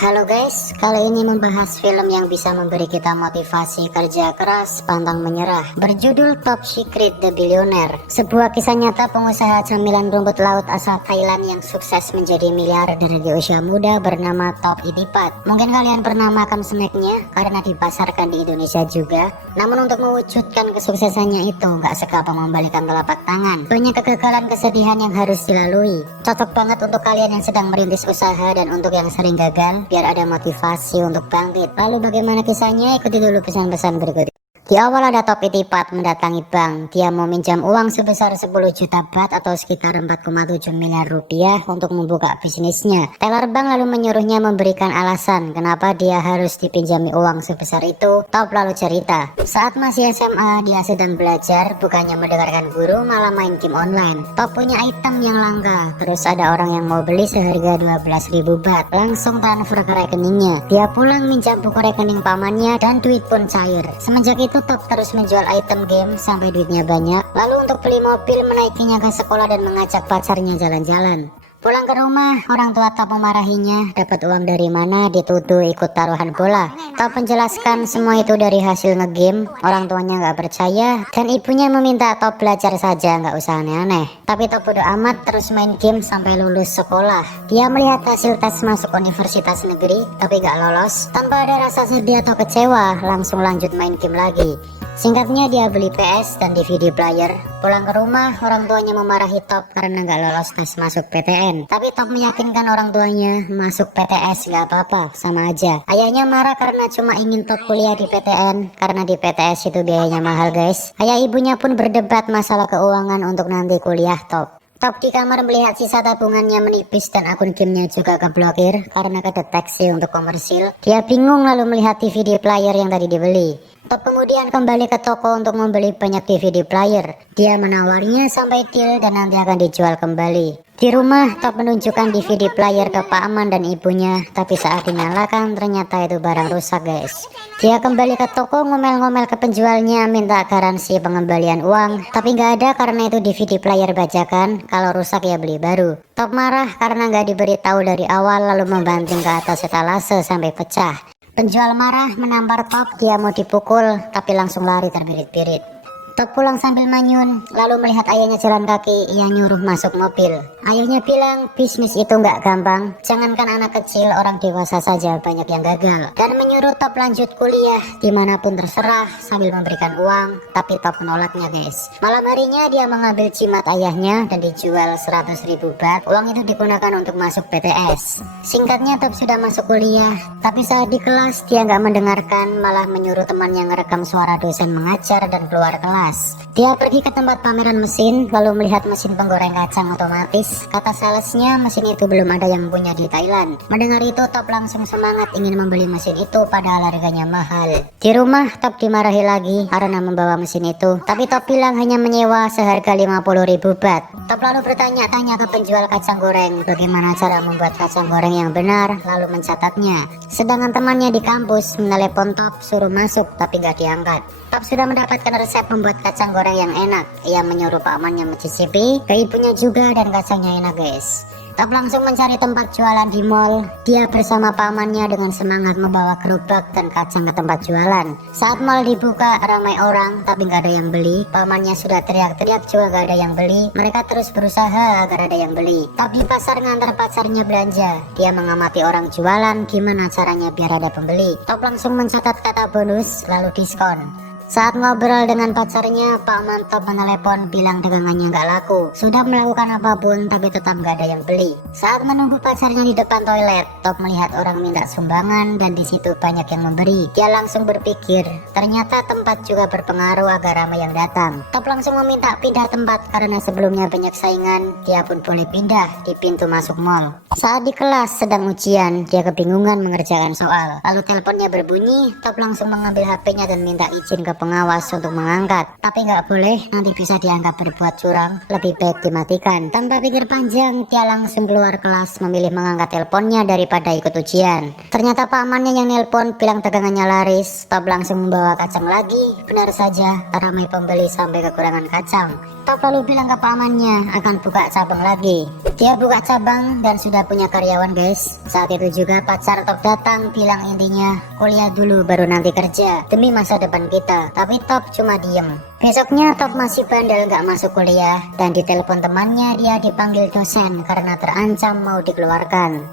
Halo guys, kali ini membahas film yang bisa memberi kita motivasi kerja keras, pantang menyerah. Berjudul Top Secret The Billionaire. Sebuah kisah nyata pengusaha camilan rumput laut asal Thailand yang sukses menjadi miliarder di usia muda bernama Top Itipat. Mungkin kalian pernah makan snacknya karena dipasarkan di Indonesia juga. Namun untuk mewujudkan kesuksesannya itu nggak segampang membalikan telapak tangan. Banyak kegagalan, kesedihan yang harus dilalui. Cocok banget untuk kalian yang sedang merintis usaha dan untuk yang sering gagal, biar ada motivasi untuk bangkit. Lalu bagaimana kisahnya? Ikuti dulu pesan-pesan berikut. Di awal ada Top Itipat mendatangi bank. Dia mau minjam uang sebesar 10 juta baht atau sekitar 4,7 miliar rupiah untuk membuka bisnisnya. Teller bank lalu menyuruhnya memberikan alasan kenapa dia harus dipinjami uang sebesar itu. Top lalu cerita, saat masih SMA dia sedang belajar, bukannya mendengarkan guru malah main game online. Top punya item yang langka, terus ada orang yang mau beli seharga 12.000 baht. Langsung transfer ke rekeningnya. Dia pulang minjam buku rekening pamannya dan duit pun cair. Semenjak itu Top terus menjual item game sampai duitnya banyak. Lalu untuk beli mobil menaikinya ke sekolah dan mengajak pacarnya jalan-jalan. Pulang ke rumah, orang tua Top memarahinya. Dapat uang dari mana? Dituduh ikut taruhan bola. Top menjelaskan semua itu dari hasil ngegame. Orang tuanya nggak percaya dan ibunya meminta Top belajar saja, nggak usah aneh-aneh. Tapi Top bodo amat terus main game sampai lulus sekolah. Dia melihat hasil tes masuk universitas negeri tapi nggak lolos. Tanpa ada rasa sedih atau kecewa, langsung lanjut main game lagi. Singkatnya dia beli PS dan DVD player. Pulang ke rumah, orang tuanya memarahi Top karena nggak lolos tes masuk PTN. Tapi Top meyakinkan orang tuanya masuk PTS nggak apa-apa, sama aja. Ayahnya marah karena cuma ingin Top kuliah di PTN, karena di PTS itu biayanya mahal guys. Ayah ibunya pun berdebat masalah keuangan untuk nanti kuliah Top. Top di kamar melihat sisa tabungannya menipis dan akun gamenya juga keblokir karena kedeteksi untuk komersil. Dia bingung lalu melihat DVD player yang tadi dibeli. Top kemudian kembali ke toko untuk membeli banyak DVD player. Dia menawarnya sampai deal dan nanti akan dijual kembali. Di rumah, Top menunjukkan DVD player ke Pak Aman dan ibunya, tapi saat dinyalakan ternyata itu barang rusak guys. Dia kembali ke toko ngomel-ngomel ke penjualnya minta garansi pengembalian uang, tapi nggak ada karena itu DVD player bajakan. Kalau rusak ya beli baru. Top marah karena nggak diberitahu dari awal lalu membanting ke atas etalase sampai pecah. Penjual marah menampar Top, dia mau dipukul tapi langsung lari terbirit-birit. Top pulang sambil manyun, lalu melihat ayahnya jalan kaki, ia nyuruh masuk mobil. Ayahnya bilang bisnis itu nggak gampang, jangankan anak kecil, orang dewasa saja banyak yang gagal. Dan menyuruh Top lanjut kuliah dimanapun terserah sambil memberikan uang, tapi Top menolaknya guys. Malam harinya dia mengambil jimat ayahnya dan dijual 100.000 baht. Uang itu digunakan untuk masuk PTS. Singkatnya Top sudah masuk kuliah, tapi saat di kelas dia nggak mendengarkan, malah menyuruh temannya ngerekam suara dosen mengajar dan keluar kelas. Dia pergi ke tempat pameran mesin, lalu melihat mesin penggoreng kacang otomatis. Kata salesnya mesin itu belum ada yang punya di Thailand. Mendengar itu Top langsung semangat ingin membeli mesin itu padahal harganya mahal. Di rumah Top dimarahi lagi karena membawa mesin itu, tapi Top bilang hanya menyewa seharga 50.000 baht. Top lalu bertanya-tanya ke penjual kacang goreng bagaimana cara membuat kacang goreng yang benar, lalu mencatatnya. Sedangkan temannya di kampus menelepon Top suruh masuk tapi gak diangkat. Top sudah mendapatkan resep membuat kacang goreng yang enak. Ia menyuruh pamannya mencicipi, ke ibunya juga, dan kacangnya enak guys. Top langsung mencari tempat jualan di mall. Dia bersama pamannya dengan semangat membawa gerobak dan kacang ke tempat jualan. Saat mall dibuka ramai orang tapi nggak ada yang beli. Pamannya sudah teriak-teriak juga nggak ada yang beli. Mereka terus berusaha agar ada yang beli. Top di pasar ngantar pacarnya belanja. Dia mengamati orang jualan gimana caranya biar ada pembeli. Top langsung mencatat kata bonus lalu diskon. Saat ngobrol dengan pacarnya, Pak Mantop menelepon bilang dagangannya nggak laku. Sudah melakukan apapun tapi tetap nggak ada yang beli. Saat menunggu pacarnya di depan toilet, Top melihat orang minta sumbangan dan di situ banyak yang memberi. Dia langsung berpikir, ternyata tempat juga berpengaruh agar ramai yang datang. Top langsung meminta pindah tempat karena sebelumnya banyak saingan. Dia pun boleh pindah di pintu masuk mall. Saat di kelas sedang ujian, dia kebingungan mengerjakan soal. Lalu teleponnya berbunyi, Top langsung mengambil HP-nya dan minta izin ke pengawas untuk mengangkat. Tapi nggak boleh, nanti bisa dianggap berbuat curang. Lebih baik dimatikan. Tanpa pikir panjang, dia langsung keluar kelas memilih mengangkat teleponnya daripada ikut ujian. Ternyata pamannya yang nelpon bilang dagangannya laris. Top langsung membawa kacang lagi. Benar saja, ramai pembeli sampai kekurangan kacang. Top lalu bilang ke pamannya akan buka cabang lagi. Dia buka cabang dan sudah punya karyawan guys. Saat itu juga pacar Top datang bilang intinya kuliah dulu baru nanti kerja demi masa depan kita. Tapi Top cuma diem. Besoknya Top masih bandel gak masuk kuliah dan ditelepon temannya dia dipanggil dosen karena terancam mau dikeluarkan.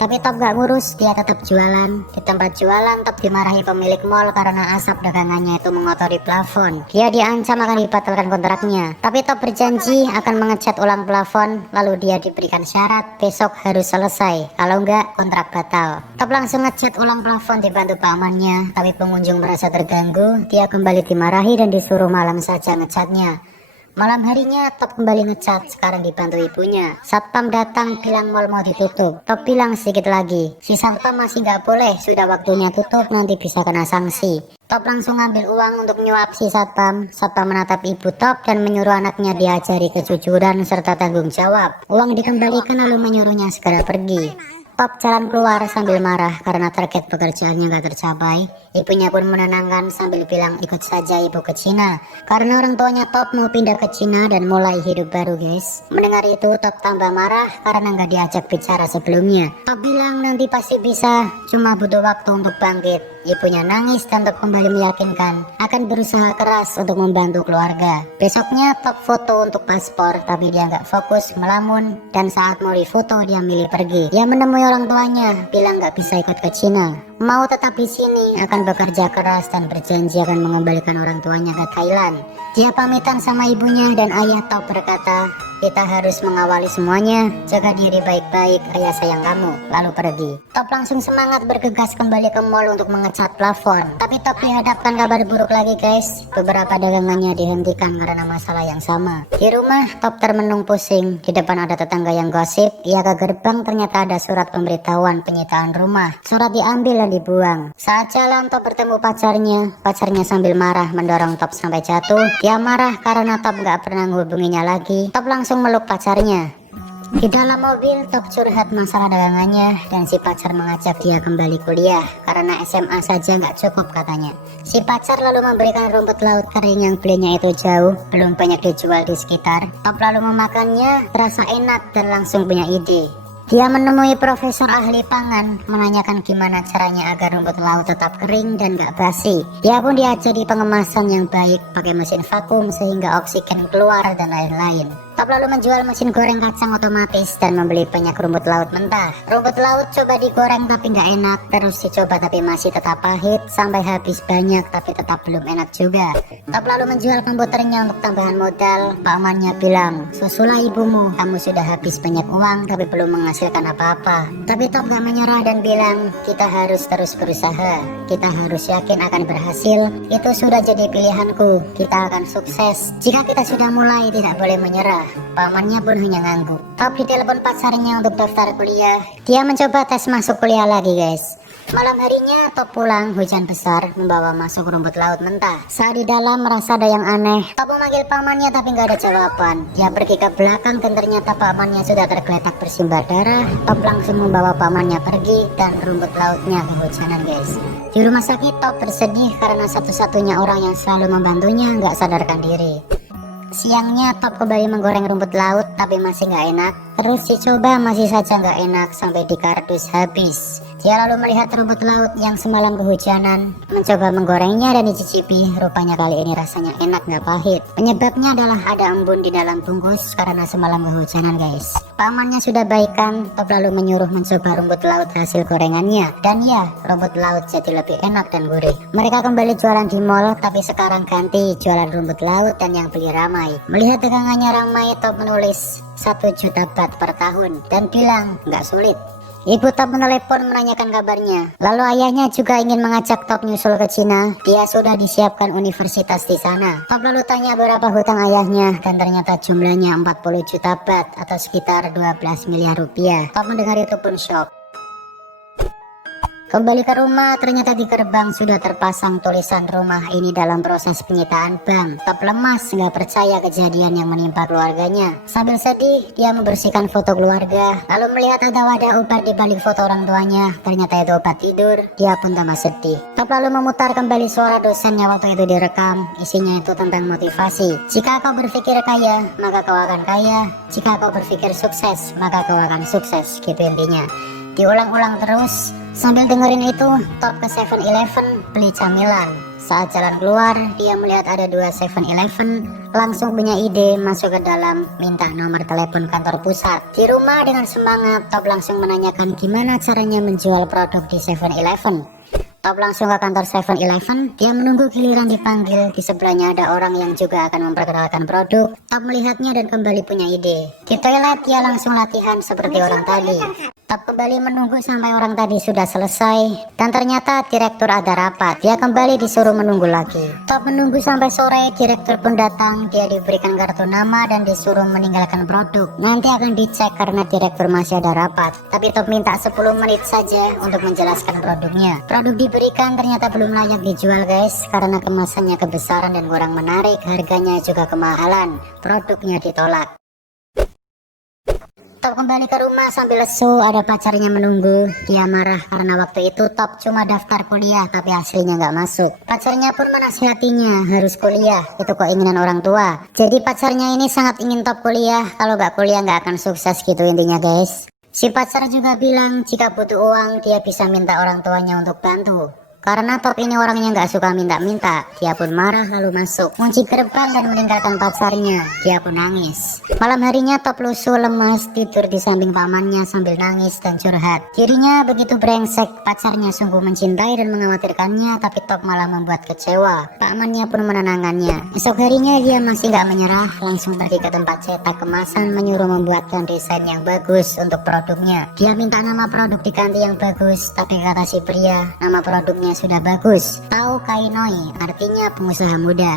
Tapi Top gak ngurus, dia tetap jualan. Di tempat jualan Top dimarahi pemilik mall karena asap dagangannya itu mengotori plafon. Dia diancam akan dibatalkan kontraknya. Tapi Top berjanji akan mengecat ulang plafon. Lalu dia diberikan syarat besok harus selesai, kalau enggak kontrak batal. Top langsung ngecat ulang plafon dibantu pamannya. Tapi pengunjung merasa terganggu. Dia kembali dimarahi dan disuruh malam saja ngecatnya. Malam harinya Top kembali ngecat, sekarang dibantu ibunya. Satpam datang bilang mall mau ditutup. Top bilang sedikit lagi. Si satpam masih nggak boleh, sudah waktunya tutup, nanti bisa kena sanksi. Top langsung ngambil uang untuk nyuap si satpam. Satpam menatap ibu Top dan menyuruh anaknya diajari kejujuran serta tanggung jawab. Uang dikembalikan lalu menyuruhnya segera pergi. Top jalan keluar sambil marah karena target pekerjaannya gak tercapai. Ibunya pun menenangkan sambil bilang ikut saja ibu ke Cina. Karena orang tuanya Top mau pindah ke Cina dan mulai hidup baru guys. Mendengar itu Top tambah marah karena gak diajak bicara sebelumnya. Top bilang nanti pasti bisa, cuma butuh waktu untuk bangkit. Ibunya nangis dan Top kembali meyakinkan akan berusaha keras untuk membantu keluarga. Besoknya Top foto untuk paspor tapi dia gak fokus, melamun. Dan saat mau difoto dia milih pergi. Dia menemui orang tuanya, bilang gak bisa ikut ke Cina. Mau tetap di sini, akan bekerja keras dan berjanji akan mengembalikan orang tuanya ke Thailand. Dia pamitan sama ibunya dan ayah Top berkata, kita harus mengawali semuanya, jaga diri baik-baik, ayah sayang kamu, lalu pergi. Top langsung semangat bergegas kembali ke mall untuk mengecat plafon. Tapi Top dihadapkan kabar buruk lagi guys, beberapa dagangannya dihentikan karena masalah yang sama. Di rumah Top termenung pusing, di depan ada tetangga yang gosip, ia ke gerbang ternyata ada surat pemberitahuan penyitaan rumah. Surat diambil dan dibuang. Saat jalan Top bertemu pacarnya sambil marah mendorong Top sampai jatuh. Dia marah karena Top gak pernah menghubunginya lagi. Top langsung meluk pacarnya. Di dalam mobil Top curhat masalah dagangannya dan si pacar mengajak dia kembali kuliah karena SMA saja nggak cukup katanya. Si pacar lalu memberikan rumput laut kering yang belinya itu jauh, belum banyak dijual di sekitar. Top lalu memakannya, terasa enak dan langsung punya ide. Dia menemui profesor ahli pangan, menanyakan gimana caranya agar rumput laut tetap kering dan gak basi. Dia pun diajari pengemasan yang baik, pakai mesin vakum sehingga oksigen keluar dan lain-lain. Top lalu menjual mesin goreng kacang otomatis dan membeli banyak rumput laut mentah. Rumput laut coba digoreng tapi gak enak, terus dicoba tapi masih tetap pahit, sampai habis banyak tapi tetap belum enak juga. Top lalu menjual komputernya untuk tambahan modal. Pamannya bilang, susulah ibumu, kamu sudah habis banyak uang tapi belum menghasilkan apa-apa. Tapi Top gak menyerah dan bilang, kita harus terus berusaha, kita harus yakin akan berhasil. Itu sudah jadi pilihanku, kita akan sukses. Jika kita sudah mulai, tidak boleh menyerah. Pamannya pun hanya ngangguk. Top ditelepon pacarnya untuk daftar kuliah. Dia mencoba tes masuk kuliah lagi guys. Malam harinya Top pulang, hujan besar membawa masuk rumput laut mentah. Saat di dalam merasa ada yang aneh. Top memanggil pamannya tapi nggak ada jawaban. Dia pergi ke belakang dan ternyata pamannya sudah tergeletak bersimbah darah. Top langsung membawa pamannya pergi dan rumput lautnya kehujanan guys. Di rumah sakit Top bersedih karena satu-satunya orang yang selalu membantunya nggak sadarkan diri. Siangnya Top kembali menggoreng rumput laut tapi masih nggak enak. Terus dicoba masih saja nggak enak sampai di kardus habis. Dia lalu melihat rumput laut yang semalam kehujanan, mencoba menggorengnya dan dicicipi. Rupanya kali ini rasanya enak nggak pahit. Penyebabnya adalah ada embun di dalam bungkus karena semalam kehujanan guys. Pamannya sudah baikan, Top lalu menyuruh mencoba rumput laut hasil gorengannya. Dan ya, rumput laut jadi lebih enak dan gurih. Mereka kembali jualan di mall, tapi sekarang ganti jualan rumput laut dan yang beli ramai. Melihat dagangannya ramai, Top menulis 1 juta baht per tahun dan bilang nggak sulit. Ibu Top menelepon menanyakan kabarnya. Lalu ayahnya juga ingin mengajak Top nyusul ke Cina. Dia sudah disiapkan universitas di sana. Top lalu tanya berapa hutang ayahnya dan ternyata jumlahnya 40 juta baht atau sekitar 12 miliar rupiah. Top mendengar itu pun shock. Kembali ke rumah, ternyata di gerbang sudah terpasang tulisan rumah ini dalam proses penyitaan bank. Top lemas, nggak percaya kejadian yang menimpa keluarganya. Sambil sedih, dia membersihkan foto keluarga, lalu melihat ada wadah obat di balik foto orang tuanya. Ternyata itu obat tidur, dia pun tambah sedih. Top lalu memutar kembali suara dosennya waktu itu direkam. Isinya itu tentang motivasi. Jika kau berpikir kaya, maka kau akan kaya. Jika kau berpikir sukses, maka kau akan sukses. Gitu intinya. Diulang-ulang terus. Sambil dengerin itu, Top ke 7-Eleven beli camilan. Saat jalan keluar, dia melihat ada 2 7-Eleven. Langsung punya ide masuk ke dalam, minta nomor telepon kantor pusat. Di rumah dengan semangat, Top langsung menanyakan gimana caranya menjual produk di 7-Eleven. Top langsung ke kantor 7-Eleven. Dia menunggu giliran dipanggil. Di sebelahnya ada orang yang juga akan memperkenalkan produk. Top melihatnya dan kembali punya ide. Di toilet dia langsung latihan seperti orang tadi. Top kembali menunggu sampai orang tadi sudah selesai. Dan ternyata direktur ada rapat. Dia kembali disuruh menunggu lagi. Top menunggu sampai sore. Direktur pun datang. Dia diberikan kartu nama dan disuruh meninggalkan produk. Nanti akan dicek karena direktur masih ada rapat. Tapi Top minta 10 menit saja untuk menjelaskan produknya. Produk diberikan ternyata belum layak dijual guys, karena kemasannya kebesaran dan kurang menarik. Harganya juga kemahalan. Produknya ditolak. Top kembali ke rumah sambil lesu, ada pacarnya menunggu. Dia marah karena waktu itu Top cuma daftar kuliah tapi aslinya nggak masuk. Pacarnya pun menasihatinya harus kuliah, itu keinginan orang tua. Jadi pacarnya ini sangat ingin Top kuliah, kalau nggak kuliah nggak akan sukses gitu intinya guys. Si pacar juga bilang jika butuh uang dia bisa minta orang tuanya untuk bantu. Karena Top ini orangnya nggak suka minta-minta. Dia pun marah lalu masuk, kunci gerbang dan meninggalkan pacarnya. Dia pun nangis. Malam harinya Top lusuh lemas tidur di samping pamannya sambil nangis dan curhat. Dirinya begitu brengsek, pacarnya sungguh mencintai dan mengkhawatirkannya, tapi Top malah membuat kecewa. Pamannya pun menenangkannya. Esok harinya dia masih nggak menyerah, langsung pergi ke tempat cetak kemasan menyuruh membuatkan desain yang bagus untuk produknya. Dia minta nama produk diganti yang bagus, tapi kata si pria, nama produknya sudah bagus, Tao Kainoi, artinya pengusaha muda.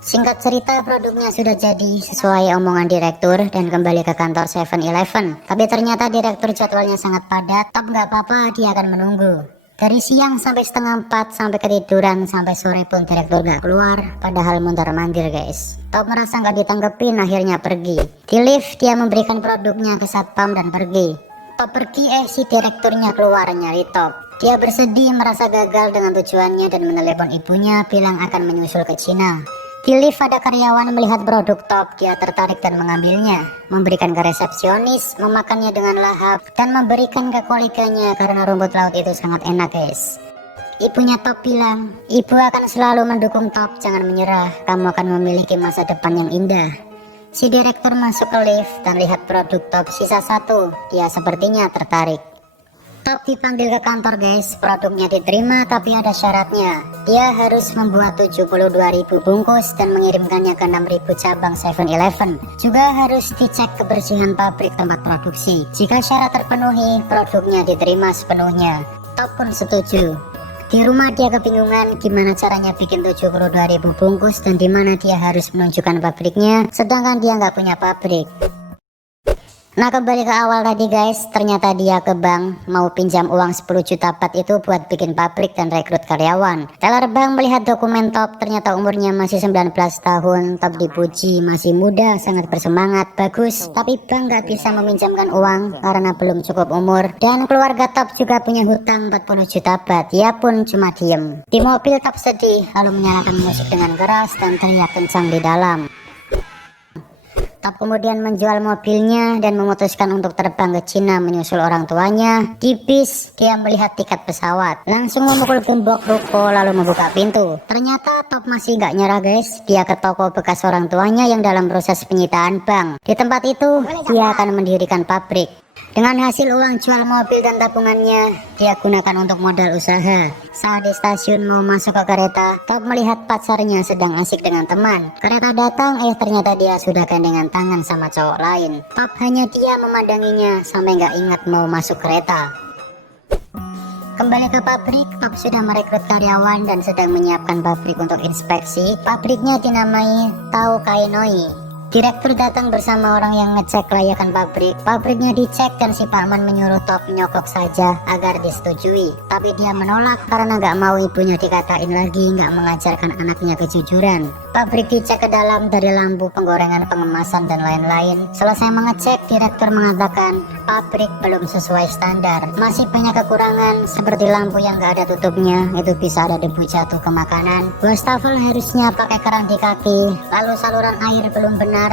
Singkat cerita, produknya sudah jadi sesuai omongan direktur dan kembali ke kantor 7-Eleven. Tapi ternyata direktur jadwalnya sangat padat. Top nggak apa-apa, dia akan menunggu. Dari siang sampai setengah 4 sampai ketiduran sampai sore pun direktur nggak keluar, padahal mondar mandir guys. Top merasa nggak ditanggepin, akhirnya pergi. Di lift dia memberikan produknya ke satpam dan pergi. Top pergi, si direkturnya keluar nyari Top. Dia bersedih merasa gagal dengan tujuannya dan menelepon ibunya bilang akan menyusul ke Cina. Di lift ada karyawan melihat produk Top, dia tertarik dan mengambilnya, memberikan ke resepsionis, memakannya dengan lahap, dan memberikan ke koleganya karena rumput laut itu sangat enak guys. Ibunya Top bilang, ibu akan selalu mendukung Top, jangan menyerah, kamu akan memiliki masa depan yang indah. Si direktur masuk ke lift dan lihat produk Top sisa 1, dia sepertinya tertarik. Top dipanggil ke kantor guys, produknya diterima tapi ada syaratnya. Dia harus membuat 72.000 bungkus dan mengirimkannya ke 6.000 cabang 7-Eleven. Juga harus dicek kebersihan pabrik tempat produksi. Jika syarat terpenuhi, produknya diterima sepenuhnya. Top pun setuju. Di rumah dia kebingungan gimana caranya bikin 72.000 bungkus dan di mana dia harus menunjukkan pabriknya, sedangkan dia nggak punya pabrik. Nah kembali ke awal tadi guys, ternyata dia ke bank mau pinjam uang 10 juta bat itu buat bikin pabrik dan rekrut karyawan. Teller bank melihat dokumen Top, ternyata umurnya masih 19 tahun. Top dipuji masih muda, sangat bersemangat, bagus. Tapi bank gak bisa meminjamkan uang karena belum cukup umur. Dan keluarga Top juga punya hutang 40 juta bat. Dia pun cuma diem. Di mobil Top sedih, lalu menyalakan musik dengan keras dan teriak kencang di dalam. Top kemudian menjual mobilnya dan memutuskan untuk terbang ke Cina menyusul orang tuanya. Di bis, dia melihat tiket pesawat, langsung memukul gembok ruko lalu membuka pintu. Ternyata Top masih gak nyerah guys. Dia ke toko bekas orang tuanya yang dalam proses penyitaan bank. Di tempat itu, dia akan mendirikan pabrik. Dengan hasil uang jual mobil dan tabungannya, dia gunakan untuk modal usaha. Saat di stasiun mau masuk ke kereta, Top melihat pacarnya sedang asik dengan teman. Kereta datang, ternyata dia sudah gandengan tangan sama cowok lain. Top hanya dia memandanginya sampai nggak ingat mau masuk kereta. Kembali ke pabrik, Top sudah merekrut karyawan dan sedang menyiapkan pabrik untuk inspeksi. Pabriknya dinamai Tao Kainoi. Direktur datang bersama orang yang ngecek layakan pabrik. Pabriknya dicek dan si Pak Man menyuruh Top nyokok saja agar disetujui. Tapi dia menolak karena gak mau ibunya dikatain lagi gak mengajarkan anaknya kejujuran. Pabrik dicek ke dalam dari lampu, penggorengan, pengemasan dan lain-lain. Selesai mengecek, direktur mengatakan pabrik belum sesuai standar. Masih banyak kekurangan seperti lampu yang gak ada tutupnya, itu bisa ada debu jatuh ke makanan. Wastafel harusnya pakai keran di kaki, lalu saluran air belum benar.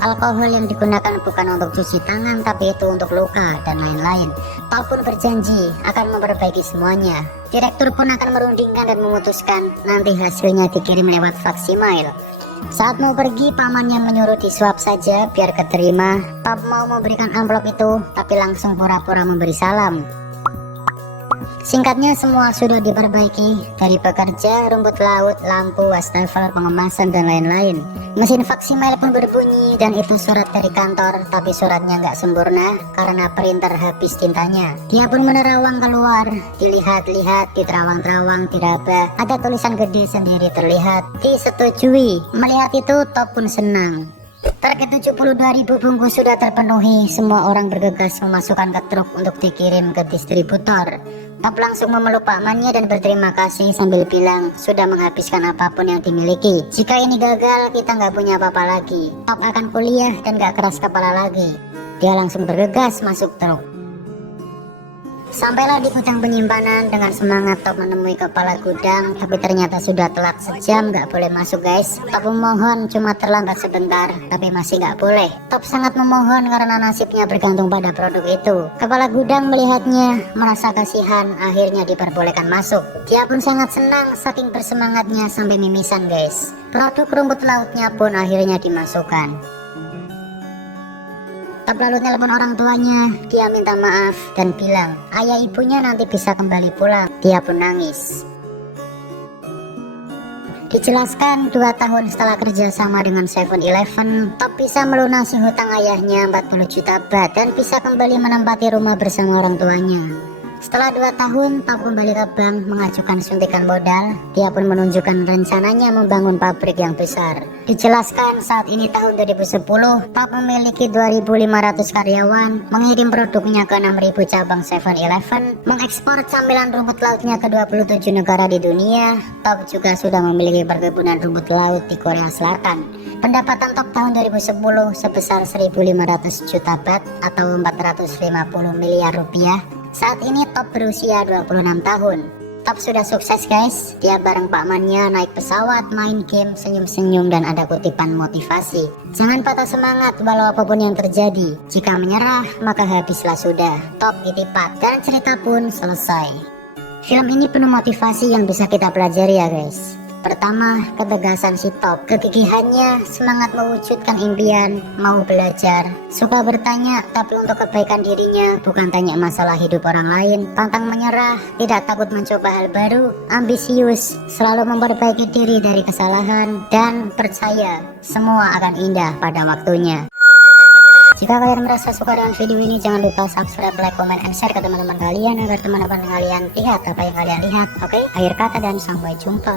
Alkohol yang digunakan bukan untuk cuci tangan tapi itu untuk luka dan lain-lain. Top pun berjanji akan memperbaiki semuanya. Direktur pun akan merundingkan dan memutuskan nanti hasilnya dikirim lewat fax email. Saat mau pergi, pamannya menyuruh disuap saja biar keterima. Top mau memberikan amplop itu tapi langsung pura-pura memberi salam. Singkatnya semua sudah diperbaiki, dari pekerja, rumput laut, lampu, wastafel, pengemasan dan lain-lain. Mesin fax email pun berbunyi dan itu surat dari kantor, tapi suratnya nggak sempurna karena printer habis tintanya. Dia pun menerawang keluar, dilihat-lihat, diterawang-terawang, diraba. Ada tulisan gede sendiri terlihat, disetujui. Melihat itu Top pun senang. Target 72.000 bungkus sudah terpenuhi. Semua orang bergegas memasukkan ke truk untuk dikirim ke distributor. Top langsung memeluk Pak Mannya dan berterima kasih sambil bilang sudah menghabiskan apapun yang dimiliki. Jika ini gagal, kita nggak punya apa-apa lagi. Top akan kuliah dan nggak keras kepala lagi. Dia langsung bergegas masuk truk. Sampailah di gudang penyimpanan. Dengan semangat Top menemui kepala gudang, tapi ternyata sudah telat sejam, gak boleh masuk guys. Top memohon cuma terlambat sebentar, tapi masih gak boleh. Top sangat memohon karena nasibnya bergantung pada produk itu. Kepala gudang melihatnya, merasa kasihan, akhirnya diperbolehkan masuk. Dia pun sangat senang, saking bersemangatnya sampai mimisan guys. Produk rumput lautnya pun akhirnya dimasukkan. Top lalu telepon orang tuanya. Dia minta maaf dan bilang ayah ibunya nanti bisa kembali pulang. Dia pun nangis. Dijelaskan 2 tahun setelah kerja sama dengan 7-Eleven, Top bisa melunasi hutang ayahnya 40 juta baht dan bisa kembali menempati rumah bersama orang tuanya. Setelah 2 tahun, Top kembali ke bank mengajukan suntikan modal. Dia pun menunjukkan rencananya membangun pabrik yang besar. Dijelaskan saat ini tahun 2010, Top memiliki 2.500 karyawan, mengirim produknya ke 6.000 cabang 7-Eleven, mengekspor camilan rumput lautnya ke 27 negara di dunia. Top juga sudah memiliki perkebunan rumput laut di Korea Selatan. Pendapatan Top tahun 2010 sebesar 1.500 juta baht atau 450 miliar rupiah. Saat ini Top berusia 26 tahun. Top sudah sukses guys. Dia bareng Pak Mannya naik pesawat, main game, senyum-senyum dan ada kutipan motivasi. Jangan patah semangat walau apapun yang terjadi. Jika menyerah maka habislah sudah. Top itipat dan cerita pun selesai. Film ini penuh motivasi yang bisa kita pelajari ya guys. Pertama, ketegasan si Top, kegigihannya, semangat mewujudkan impian, mau belajar, suka bertanya tapi untuk kebaikan dirinya, bukan tanya masalah hidup orang lain, pantang menyerah, tidak takut mencoba hal baru, ambisius, selalu memperbaiki diri dari kesalahan, dan percaya semua akan indah pada waktunya. Jika kalian merasa suka dengan video ini, jangan lupa subscribe, like, comment, and share ke teman-teman kalian agar teman-teman kalian lihat apa yang kalian lihat. Oke, akhir kata dan sampai jumpa.